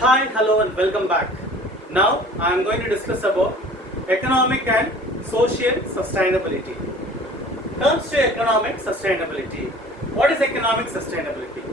Hi, hello and welcome back. Now I am going to discuss about economic and social sustainability. Comes to economic sustainability. What is economic sustainability?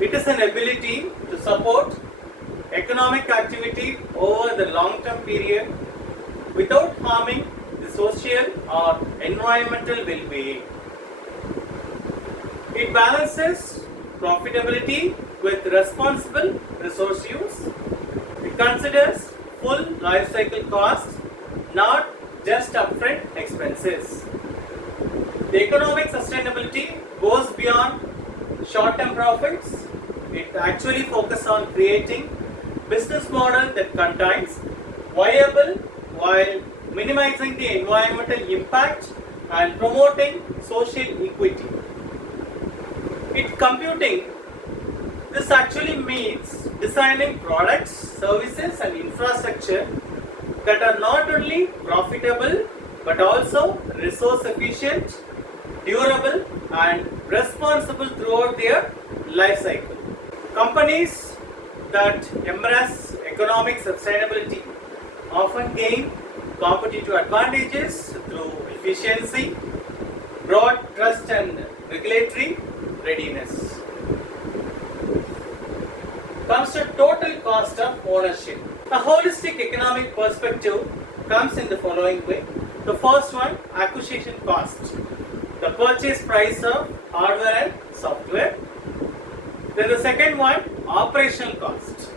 It is an ability to support economic activity over the long-term period without harming the social or environmental well-being. It balances profitability with responsible resource use. It considers full life cycle costs, not just upfront expenses. The economic sustainability goes beyond short-term profits. It actually focuses on creating business model that contains viable while minimizing the environmental impact and promoting social equity. This actually means designing products, services and infrastructure that are not only profitable but also resource efficient, durable and responsible throughout their life cycle. Companies that embrace economic sustainability often gain competitive advantages through efficiency, broad trust and regulatory readiness. Comes to total cost of ownership. A holistic economic perspective comes in the following way. The first one, acquisition cost. The purchase price of hardware and software. Then the second one, operational cost.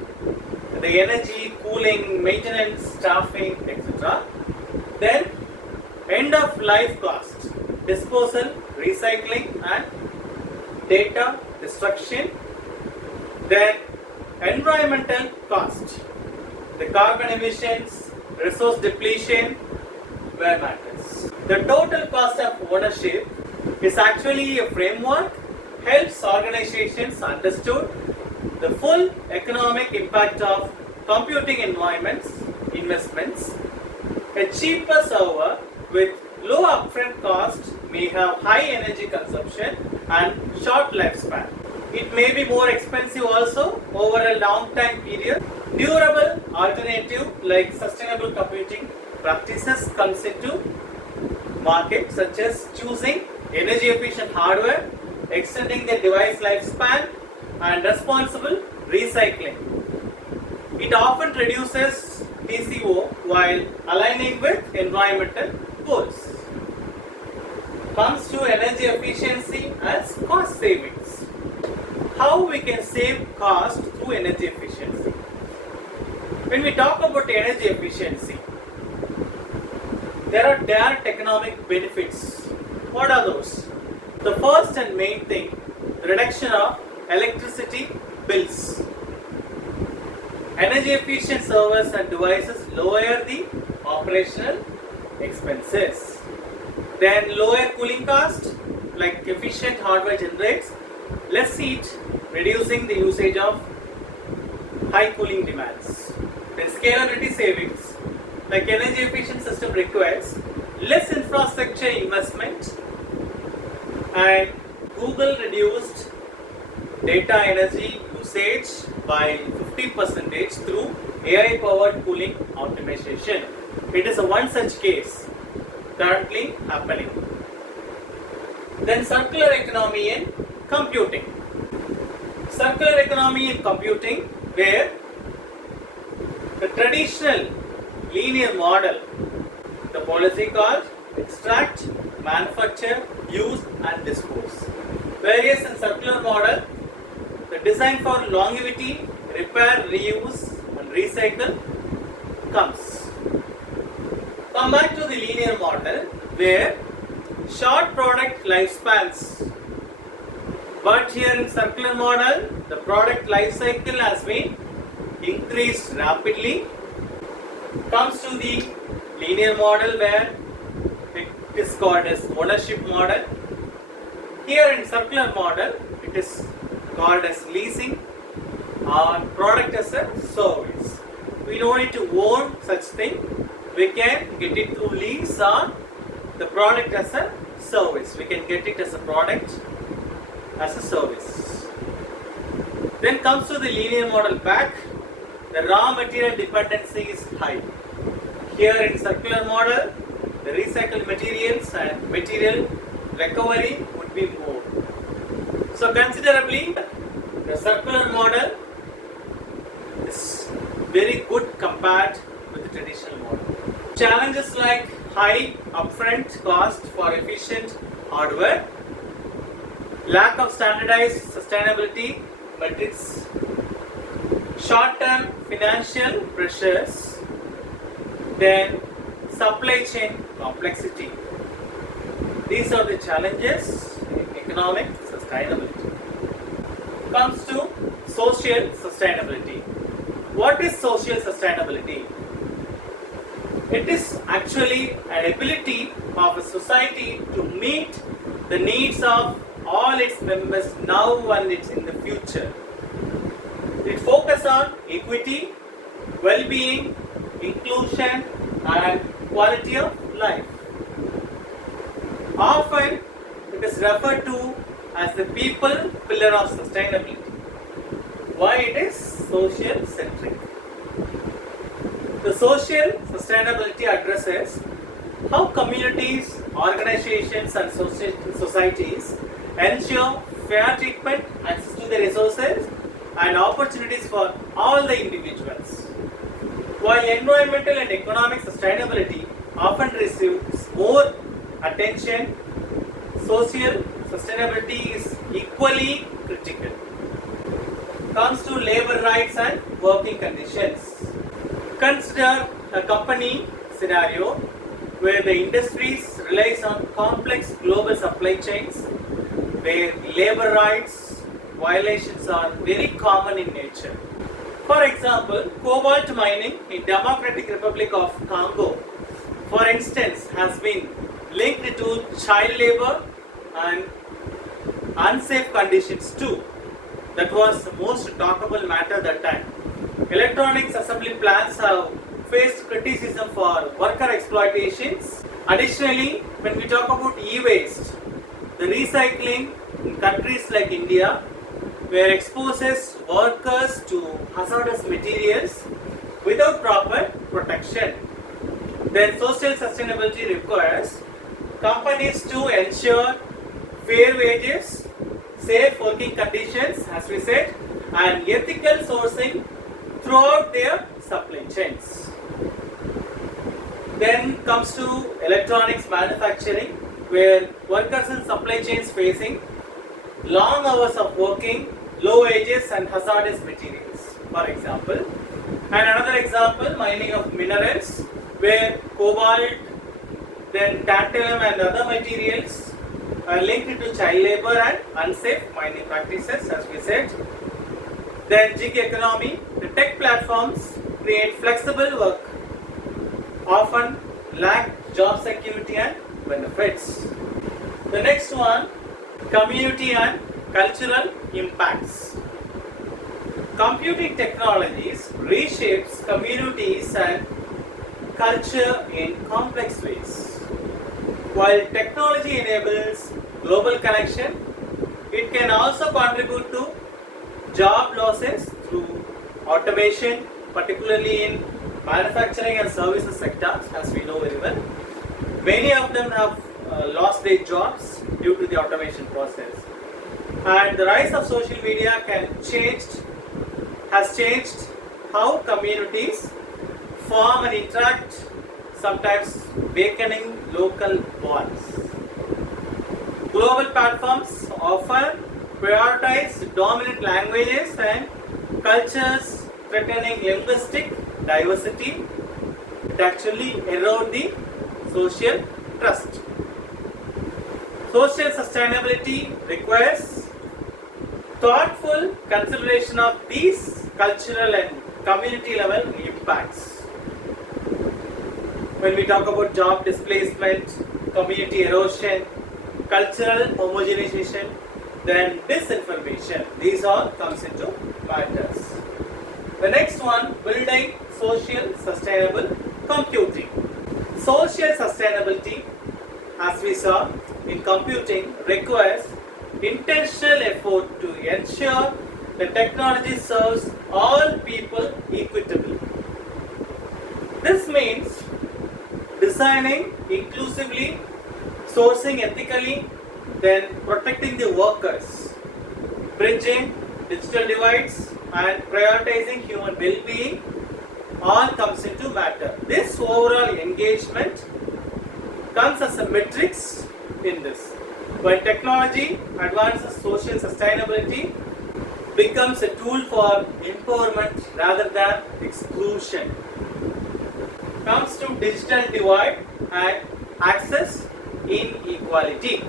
The energy, cooling, maintenance, staffing, etc. Then end of life cost. Disposal, recycling and data destruction. Then environmental cost, the carbon emissions, resource depletion, where matters. The total cost of ownership is actually a framework helps organizations understood the full economic impact of computing environments, investments. A cheaper server with low upfront cost may have high energy consumption and short lifespan. It may be more expensive also over a long time period. Durable alternative like sustainable computing practices comes into market, such as choosing energy efficient hardware, extending the device lifespan and responsible recycling. It often reduces TCO while aligning with environmental goals. Comes to energy efficiency as cost savings. How we can save cost through energy efficiency? When we talk about energy efficiency, there are direct economic benefits. What are those? The first and main thing, reduction of electricity bills. Energy efficient servers and devices lower the operational expenses. Then lower cooling cost, like efficient hardware generates less heat, reducing the usage of high cooling demands. Then scalability savings, like energy efficient system requires less infrastructure investment, and Google reduced data energy usage by 50% through AI powered cooling optimization. It is a one such case currently happening. Then circular economy in computing. Circular economy in computing, where the traditional linear model, the policy called extract, manufacture, use and dispose. Whereas in circular model, the design for longevity, repair, reuse and recycle comes. Come back to the linear model, where short product lifespans. But here in circular model, the product life cycle has been increased rapidly. Comes to the linear model, where it is called as ownership model. Here in circular model, it is called as leasing or product as a service. We don't need to own such thing. We can get it through lease or the product as a service. We can get it as a product as a service. Then comes to the linear model back, the raw material dependency is high. Here in circular model, the recycled materials and material recovery would be more. So considerably, the circular model is very good compared with the traditional model. Challenges like high upfront cost for efficient hardware, lack of standardized sustainability metrics, short-term financial pressures, then supply chain complexity. These are the challenges in economic sustainability. Comes to social sustainability. What is social sustainability? It is actually an ability of a society to meet the needs of all its members now and in the future. It focuses on equity, well-being, inclusion and quality of life. Often it is referred to as the people pillar of sustainability. Why it is social centric? The social sustainability addresses how communities, organizations and societies ensure fair treatment, access to the resources and opportunities for all the individuals. While environmental and economic sustainability often receives more attention, social sustainability is equally critical. Comes to labor rights and working conditions. Consider a company scenario where the industries relies on complex global supply chains, where labor rights violations are very common in nature. For example, cobalt mining in Democratic Republic of Congo, for instance, has been linked to child labor and unsafe conditions too. That was the most talkable matter that time. Electronics assembly plants have faced criticism for worker exploitations. Additionally, when we talk about e-waste, the recycling in countries like India, where exposes workers to hazardous materials without proper protection. Then social sustainability requires companies to ensure fair wages, safe working conditions, as we said, and ethical sourcing throughout their supply chains. Then comes to electronics manufacturing, where workers in supply chains facing long hours of working, low wages and hazardous materials, for example. And another example, mining of minerals, where cobalt, then tantalum and other materials are linked to child labor and unsafe mining practices, as we said. Then gig economy, the tech platforms create flexible work, often lack job security and benefits. The next one, community and cultural impacts. Computing technologies reshapes communities and culture in complex ways. While technology enables global connection, it can also contribute to job losses through automation, particularly in manufacturing and services sectors, as we know very well. Many of them have lost their jobs due to the automation process. And the rise of social media has changed how communities form and interact, sometimes weakening local bonds. Global platforms often prioritize dominant languages and cultures, threatening linguistic diversity. It actually erode the social trust. Social sustainability requires thoughtful consideration of these cultural and community level impacts. When we talk about job displacement, community erosion, cultural homogenization, then disinformation, these all comes into matters. The next one, building social sustainable computing. Social sustainability, as we saw in computing, requires intentional effort to ensure the technology serves all people equitably. designing inclusively, sourcing ethically, then protecting the workers, bridging digital divides, and prioritizing human well-being all comes into matter. This overall engagement comes as a matrix in this. When technology advances social sustainability, becomes a tool for empowerment rather than exclusion. Comes to digital divide and access inequality.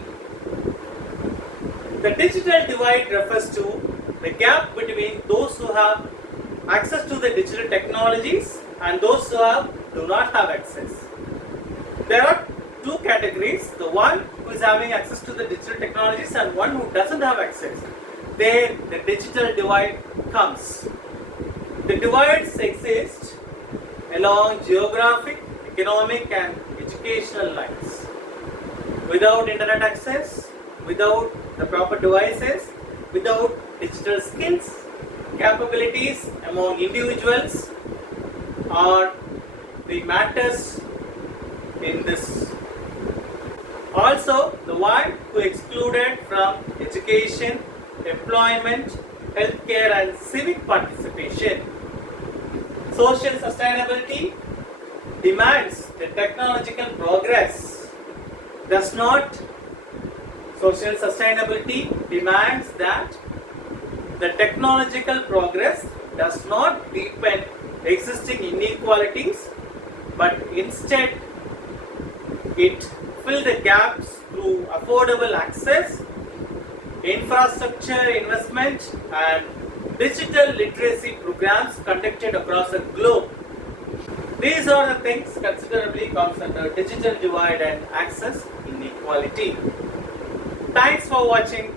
The digital divide refers to the gap between those who have access to the digital technologies and those who do not have access. There are two categories, the one who is having access to the digital technologies and one who doesn't have access. There the digital divide comes. The divides exist along geographic, economic and educational lines. Without internet access, without the proper devices, without digital skills, capabilities among individuals are the matters in this. Also, the one who excluded from education, employment, healthcare and civic participation. Social sustainability demands the technological progress. Social sustainability demands that the technological progress does not deepen existing inequalities, but instead it fills the gaps through affordable access, infrastructure investment and digital literacy programs conducted across the globe. These are the things considerably comes under digital divide and access inequality. Thanks for watching.